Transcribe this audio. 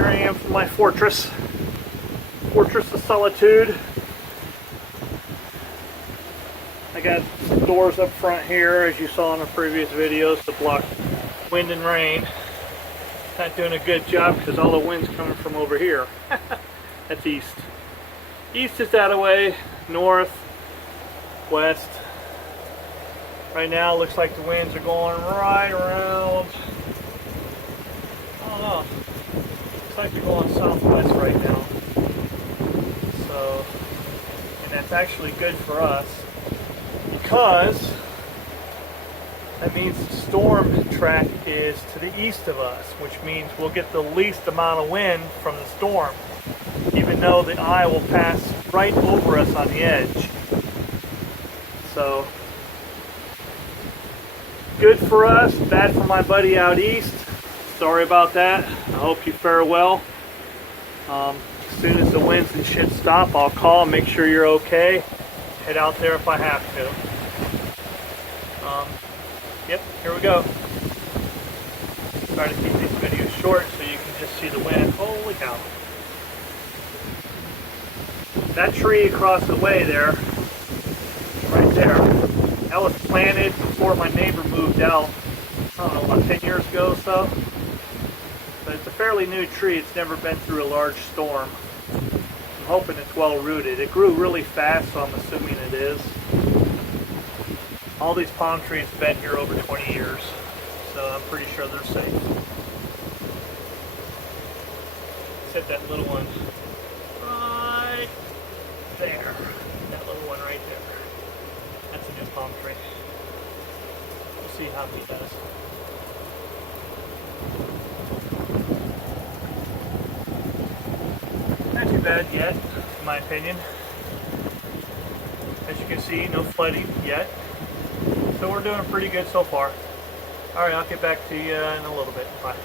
Here I am from my fortress of solitude. I got some doors up front here, as you saw in the previous videos, to block wind and rain. Not doing a good job because all the wind's coming from over here. That's east. East is that way, north, west. Right now it looks like the winds are going right around, I don't know, looks like they're going southwest right now. So, and that's actually good for us because that means the storm track is to the east of us, which means we'll get the least amount of wind from the storm, even though the eye will pass right over us on the edge. So, good for us, bad for my buddy out east. Sorry about that. I hope you fare well. As soon as the winds and shit stop, I'll call, make sure you're okay. Head out there if I have to. Yep, here we go. Try to keep these videos short so you can just see the wind. Holy cow. That tree across the way there, right there, that was planted before my neighbor moved out, I don't know, about 10 years ago or so. But it's a fairly new tree. It's never been through a large storm. I'm hoping it's well rooted. It grew really fast, so I'm assuming it is. All these palm trees have been here over 20 years, so I'm pretty sure they're safe. Let's hit that little one right there. That little one right there. That's a new palm tree. We'll see how he does. Not too bad yet, in my opinion. As you can see, no flooding yet. So we're doing pretty good so far. Alright, I'll get back to you in a little bit. Bye.